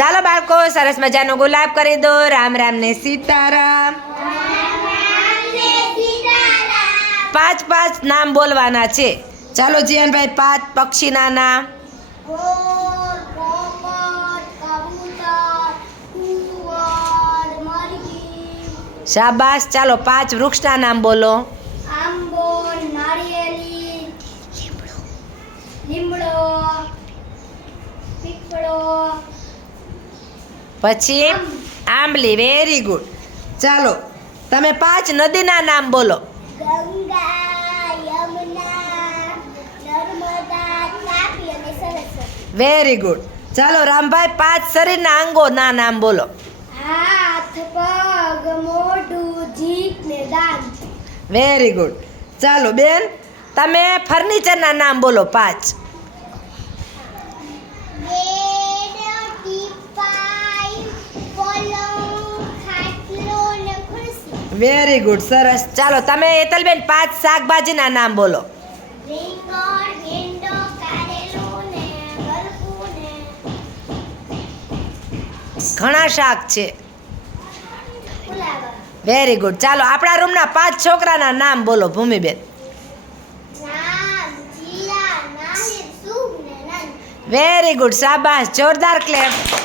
ચાલો બાળકો, સરસ મજાનો ગુલાબ કરી દો. રામ રામ ને સીતારામ. પાંચ પાંચ નામ બોલવાના છે. ચાલો જીવનભાઈ, પાંચ પક્ષીના નામ. શાબાશ. ચાલો પાંચ વૃક્ષના નામ બોલો. લીમડો, પીપળો પછી આંબલી વેરી ગુડ ચાલો તમે પાંચ નદીના નામ બોલો. વેરી ગુડ ચાલો રામભાઈ પાંચ શરીરના અંગોના નામ બોલો. હાથ પગ મોઢું જીભ ને દાંત. વેરી ગુડ ચાલો બેન તમે ફર્નિચરના નામ બોલો પાંચ. બેડ વેરી ગુડ સરસ. ચાલો તમે એતલબેન પાંચ શાકભાજીના નામ બોલો. ઘણા શાક છે. વેરી ગુડ ચાલો આપણા રૂમના પાંચ છોકરાના નામ બોલો ભૂમિબેન. વેરી ગુડ શાબાશ. જોરદાર ક્લેપ